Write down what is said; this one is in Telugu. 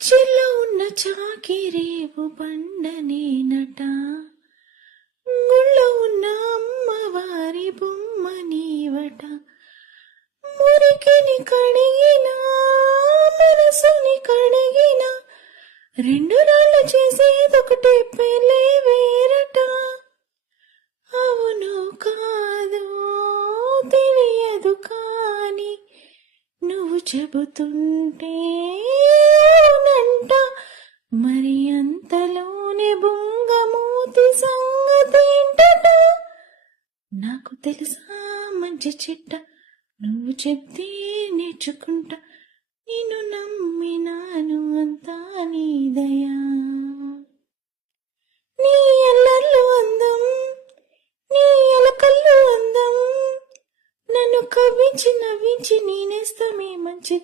చెల్లో ఉన్న చాకిరేవు బండనేనట, గుళ్ళో ఉన్న అమ్మవారి బొమ్మ నీవట. మురికిని కడిగినా మనసుని కడిగినా రెండు రాళ్ళు చేసేదొకటే పెళ్ళే వేరట. అవును కాదు తెలియదు కానీ నువ్వు చెబుతుంటే అవునంట. మరి అంతలోనే బొంగమూతి సంగతేంటట. నాకు తెలుసా మంచి చెడ్డ, నువ్వు చెప్తే నేర్చుకుంటా. నిన్ను నమ్మినాను అంతా నీ దయా. నీ అల్లర్లు అందం, నీ అలకల్లు అందం, నన్ను కవ్వించి నవ్వించి నేనేస్తమే మంచి